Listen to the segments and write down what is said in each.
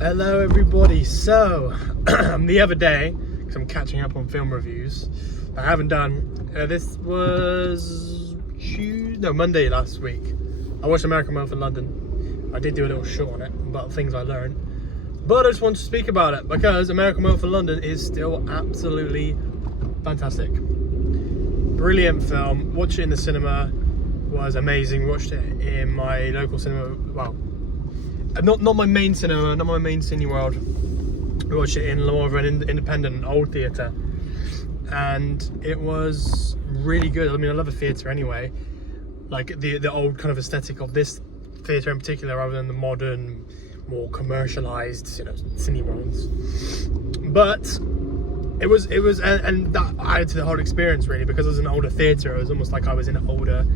Hello everybody. So the other day, because I'm catching up on film reviews I haven't done, this was Monday last week. I watched American Werewolf in London. I did do a little short on it about things I learned, but I just want to speak about it because American Werewolf in London is still absolutely fantastic. Brilliant film. Watched it in the cinema, was amazing. Watched it in my local cinema. Well, not my main cinema, not my main Cineworld. We watched it in more of an independent old theatre, and it was really good. I mean, I love a theatre anyway, like the old kind of aesthetic of this theatre in particular, rather than the modern, more commercialised, Cineworlds. But it was, and that added to the whole experience really, because it was an older theatre. It was almost like I was in an older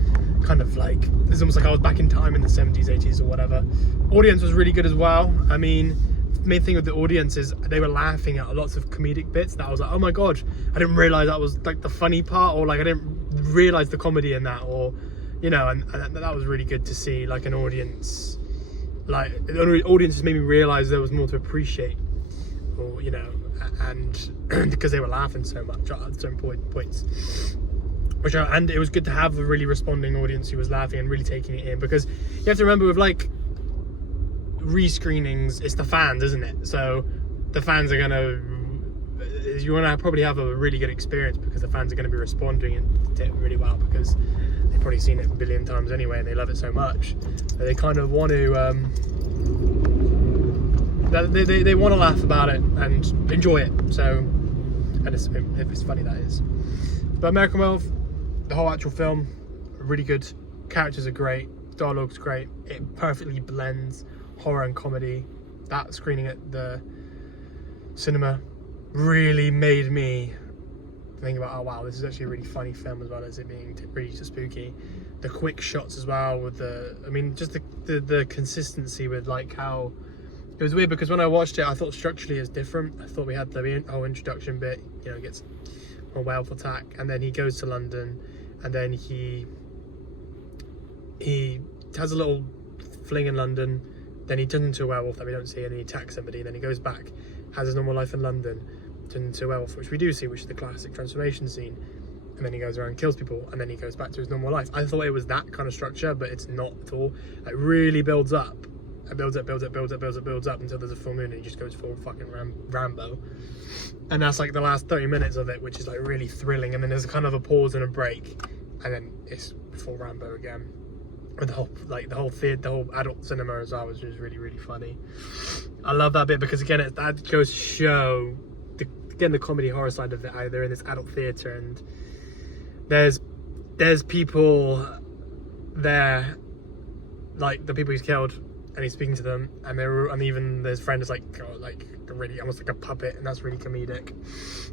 kind of like, it's almost like I was back in time in the 70s, 80s or whatever. Audience was really good as well. I mean, the main thing with the audience is they were laughing at lots of comedic bits that I was like, oh my god, I didn't realise that was like the funny part, or like I didn't realise the comedy in that, or and that was really good to see, like an audience, like the audience just made me realise there was more to appreciate, or and because they were laughing so much at certain points. And it was good to have a really responding audience who was laughing and really taking it in, because you have to remember with like re-screenings, it's the fans, isn't it? So the fans are you want to probably have a really good experience, because the fans are going to be responding and to it really well, because they've probably seen it a billion times anyway and they love it so much. So they kind of want to they want to laugh about it and enjoy it. So, and if it's funny, that is. But American Werewolf, the whole actual film, really good. Characters are great, dialogue's great. It perfectly blends horror and comedy. That screening at the cinema really made me think about, oh wow, this is actually a really funny film, as well as it being really spooky. The quick shots as well, with just the consistency with like how it was weird, because when I watched it I thought structurally it's different. I thought we had the whole introduction bit, gets a werewolf attack, and then he goes to London, and then he has a little fling in London, then he turns into a werewolf that we don't see, and then he attacks somebody, then he goes back, has his normal life in London, turns into a werewolf, which we do see, which is the classic transformation scene, and then he goes around and kills people, and then he goes back to his normal life. I thought it was that kind of structure, but it's not at all. It really builds up. It builds up until there's a full moon and he just goes full fucking Rambo. And that's like the last 30 minutes of it, which is like really thrilling, and then there's kind of a pause and a break, and then it's full Rambo again. And the whole adult cinema as well was just really, really funny. I love that bit, because again that goes to show the comedy horror side of it. Either in this adult theatre, and there's people there, like the people he's killed, and he's speaking to them, and even his friend is like really almost like a puppet, and that's really comedic.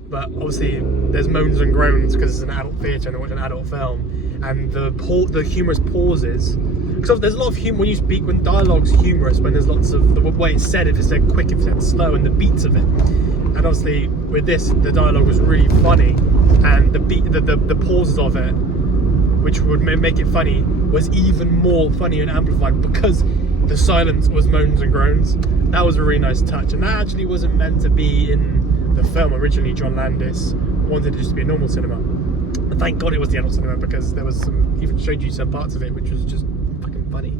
But obviously there's moans and groans because it's an adult theatre and I watch an adult film, and the humorous pauses, because there's a lot of humor when dialogue's humorous, when there's lots of the way it's said, if it's said quick, if it's said slow, and the beats of it. And obviously with this, the dialogue was really funny, and the pauses of it, which would make it funny, was even more funny and amplified, because the silence was moans and groans. That was a really nice touch, and that actually wasn't meant to be in the film originally. John Landis wanted it just to be a normal cinema, but thank God it was the adult cinema, because there was even showed you some parts of it which was just fucking funny.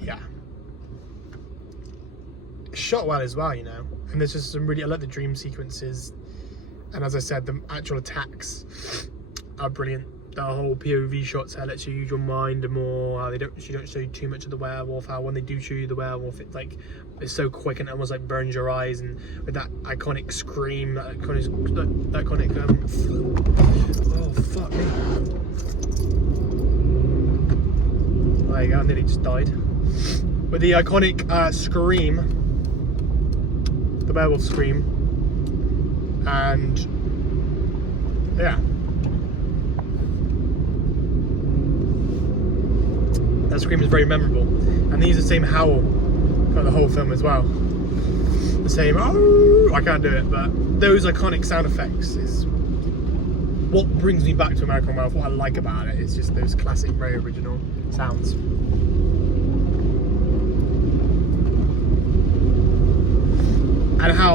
Yeah, shot well as well, and there's just some really, I like the dream sequences, and as I said, the actual attacks are brilliant. The whole POV shots, how it lets you use your mind more, how they don't show you too much of the werewolf, how when they do show you the werewolf, it's so quick and almost like burns your eyes, and with that iconic scream, that iconic oh fuck me. There you go, I nearly just died. With the iconic scream, the werewolf scream, and yeah. That scream is very memorable, and they use the same howl for the whole film as well. The same, oh, I can't do it, but those iconic sound effects is what brings me back to American Werewolf. What I like about it is just those classic, very original sounds.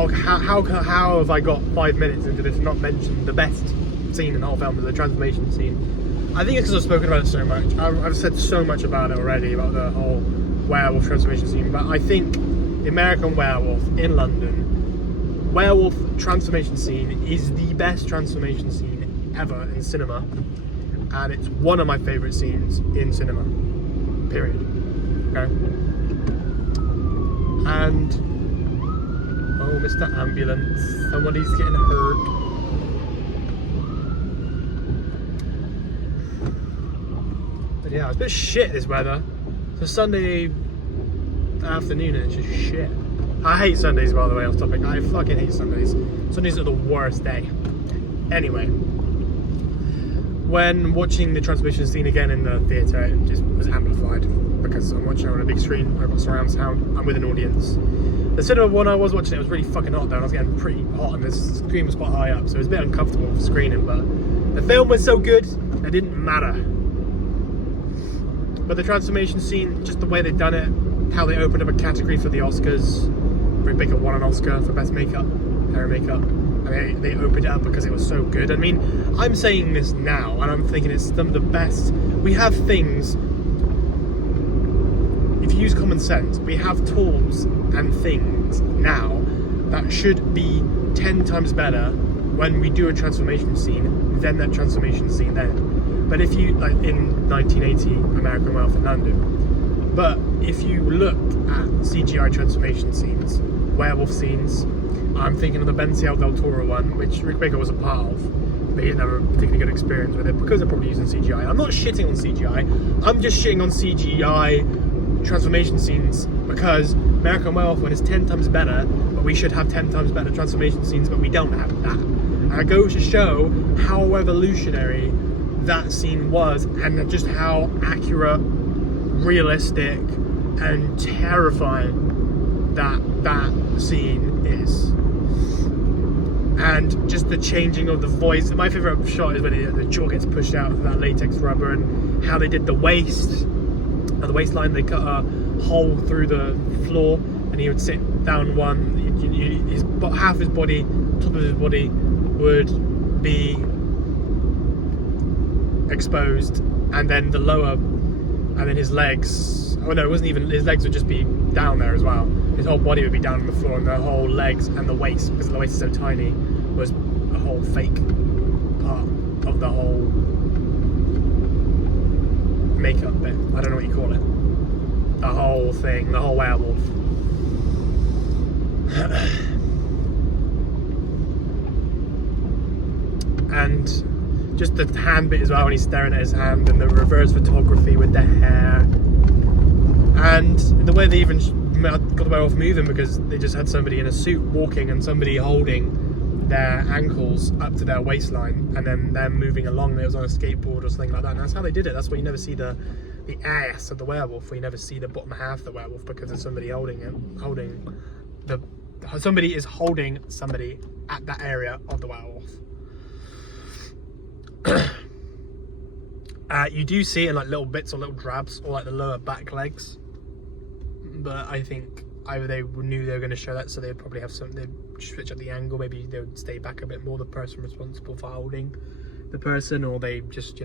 how have I got 5 minutes into this and not mentioned the best scene in the whole film, the transformation scene? I think it's because I've spoken about it so much. I've said so much about it already, about the whole werewolf transformation scene, but I think the American Werewolf in London, werewolf transformation scene is the best transformation scene ever in cinema, and it's one of my favourite scenes in cinema, period. Okay? And, oh, Mr. Ambulance, somebody's getting hurt. But yeah, it's a bit shit, this weather. It's a Sunday afternoon and it's just shit. I hate Sundays, by the way, off topic. I fucking hate Sundays. Sundays are the worst day. Anyway, when watching the transformation scene again in the theatre, it just was amplified because I'm watching it on a big screen. I've got surround sound. I'm with an audience. The cinema when I was watching it was really fucking hot though, and I was getting pretty hot, and the screen was quite high up, so it was a bit uncomfortable for screening. But the film was so good, it didn't matter. But the transformation scene, just the way they've done it, how they opened up a category for the Oscars. Rick Baker won an Oscar for best makeup, hair and makeup. And they opened it up because it was so good. I mean, I'm saying this now, and I'm thinking it's some of the best. We have things, if you use common sense, we have tools and things now that should be 10 times better when we do a transformation scene than that transformation scene then. But if you, like in 1980, American Werewolf in London, but if you look at CGI transformation scenes, werewolf scenes, I'm thinking of the Benicio del Toro one, which Rick Baker was a part of, but he didn't have a particularly good experience with it because they're probably using CGI. I'm not shitting on CGI, I'm just shitting on CGI transformation scenes because American Werewolf one is 10 times better, but we should have 10 times better transformation scenes, but we don't have that. And it goes to show how revolutionary that scene was, and just how accurate, realistic, and terrifying that scene is. And just the changing of the voice. My favourite shot is when the jaw gets pushed out of that latex rubber, and how they did the waist, at the waistline. They cut a hole through the floor, and he would sit down one. Half his body, top of his body, would be exposed, and then the lower, and then his legs, oh no, it wasn't even, his legs would just be down there as well. His whole body would be down on the floor, and the whole legs and the waist, because the waist is so tiny, was a whole fake part of the whole makeup bit. I don't know what you call it. The whole thing, the whole werewolf. And just the hand bit as well, when he's staring at his hand, and the reverse photography with the hair, and the way they even got the werewolf moving, because they just had somebody in a suit walking and somebody holding their ankles up to their waistline, and then them moving along. It was on a skateboard or something like that, and that's how they did it. That's why you never see the ass of the werewolf, or you never see the bottom half of the werewolf, because there's somebody somebody is holding somebody at that area of the werewolf. You do see it in like little bits or little drabs, or like the lower back legs, but I think either they knew they were going to show that, so they'd probably have they'd switch up the angle. Maybe they would stay back a bit more, the person responsible for holding the person, or they just,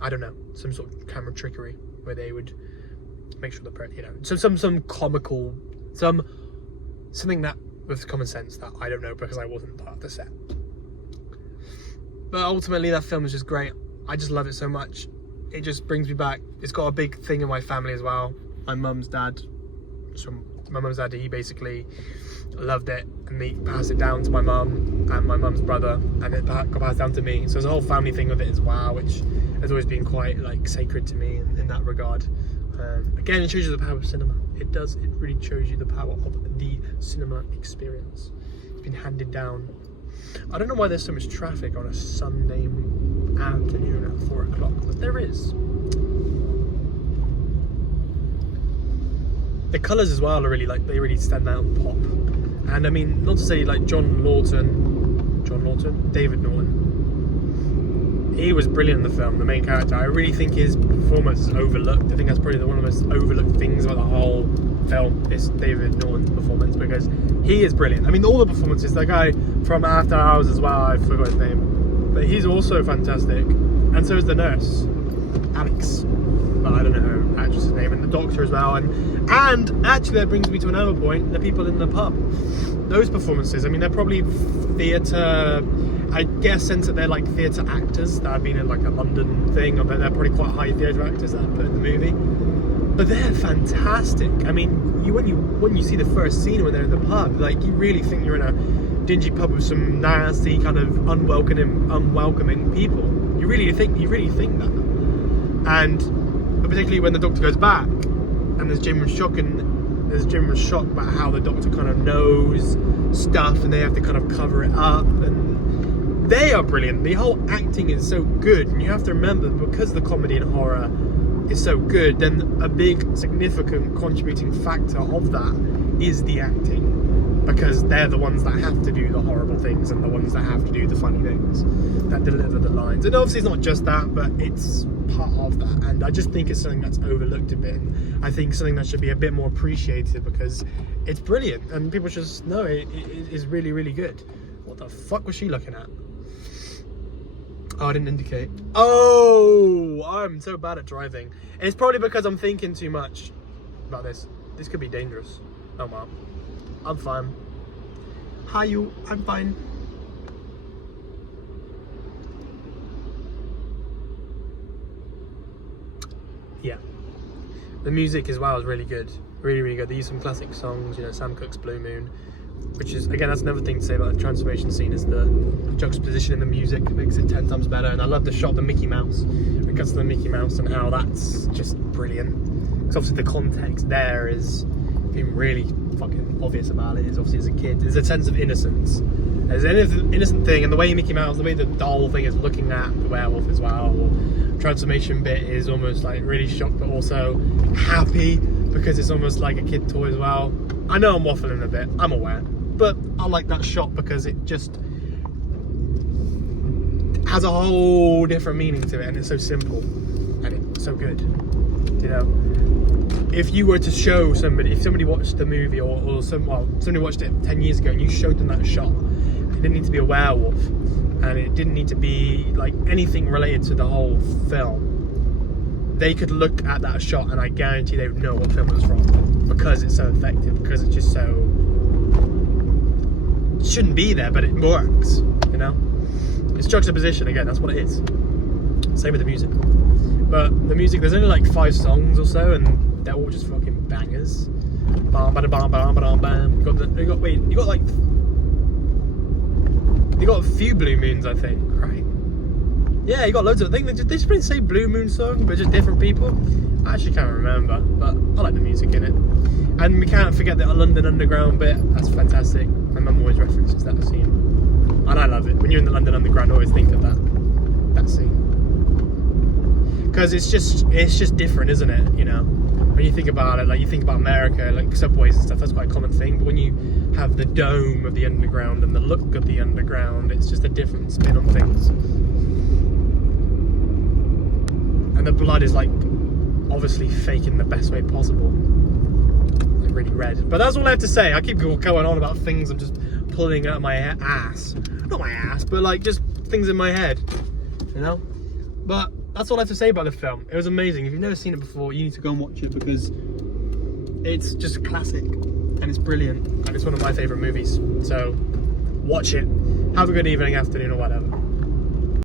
I don't know, some sort of camera trickery where they would make sure the person, some comical, something that with common sense that I don't know because I wasn't part of the set. But ultimately, that film is just great. I just love it so much. It just brings me back. It's got a big thing in my family as well. My mum's dad, he basically loved it, and he passed it down to my mum and my mum's brother, and it got passed down to me. So there's a whole family thing with it as well, which has always been quite like sacred to me in that regard. Again, it shows you the power of cinema. It does. It really shows you the power of the cinema experience. It's been handed down. I don't know why there's so much traffic on a Sunday afternoon at 4 o'clock, but there is. The colours as well are really they really stand out and pop. And I mean, not to say like David Norton, he was brilliant in the film, the main character. I really think his performance is overlooked. I think that's probably one of the most overlooked things about the whole film is David Norton's performance, because he is brilliant. I mean, all the performances, the guy from After Hours as well, I forgot his name, but he's also fantastic, and so is the nurse, Alex, but I don't know her actress's name, and the doctor as well, and actually that brings me to another point, the people in the pub, those performances, I mean, they're probably theatre, I get a sense that they're like theatre actors that have been in like a London thing, or they're probably quite high theatre actors that have put in the movie. But they're fantastic. I mean, when you see the first scene when they're in the pub, like you really think you're in a dingy pub with some nasty kind of unwelcoming people. You really think that. And particularly when the doctor goes back, and there's genuine shock about how the doctor kind of knows stuff, and they have to kind of cover it up, and they are brilliant. The whole acting is so good, and you have to remember, because the comedy and horror is so good, then a big significant contributing factor of that is the acting, because they're the ones that have to do the horrible things and the ones that have to do the funny things, that deliver the lines. And obviously it's not just that, but it's part of that, and I just think it's something that's overlooked a bit, and I think something that should be a bit more appreciated, because it's brilliant and people should just know it is really, really good. What the fuck was she looking at? Oh, I didn't indicate. Oh, I'm so bad at driving. It's probably because I'm thinking too much about this. This could be dangerous. Oh well, I'm fine. Hi you, I'm fine. Yeah. The music as well is really good. Really, really good. They use some classic songs, you know, Sam Cooke's Blue Moon, which is, again, that's another thing to say about the transformation scene, is the juxtaposition in the music makes it 10 times better. And I love the shot of the Mickey Mouse. It cuts to the Mickey Mouse and how that's just brilliant. Because obviously the context there is being really fucking obvious about it. Is obviously as a kid, there's a sense of innocence. There's an innocent thing, and the way Mickey Mouse, the way the doll thing is looking at the werewolf as well, or transformation bit is almost like really shocked but also happy, because it's almost like a kid toy as well. I know I'm waffling a bit, I'm aware, but I like that shot because it just has a whole different meaning to it, and it's so simple and it's so good, you know. If you were to show somebody, if somebody watched the movie somebody watched it 10 years ago and you showed them that shot, it didn't need to be a werewolf and it didn't need to be like anything related to the whole film, they could look at that shot and I guarantee they would know what film it was from, because it's so effective, because it's just so, it shouldn't be there but it works, you know. It's juxtaposition, again, that's what it is. Same with the music. But the music, there's only like 5 songs or so, and they're all just fucking bangers. Bam, bada, bam, bam, bam, bam. You got a few Blue Moons, I think, right? Yeah, you got loads of, I think they just probably say Blue Moon song, but just different people. I actually can't remember, but I like the music in it. And we can't forget the London Underground bit. That's fantastic. My mum always references that scene, and I love it. When you're in the London Underground, I always think of that scene, because it's just different, isn't it? You know, when you think about it, like you think about America, like subways and stuff, that's quite a common thing. But when you have the dome of the underground and the look of the underground, it's just a different spin on things. And the blood is like obviously fake in the best way possible, like really red. But that's all I have to say. I keep going on about things I'm just pulling out my ass, not my ass, but like just things in my head, you know. But that's all I have to say about the film. It was amazing. If you've never seen it before, you need to go and watch it, because it's just a classic and it's brilliant, and it's one of my favourite movies. So watch it. Have a good evening, afternoon, or whatever.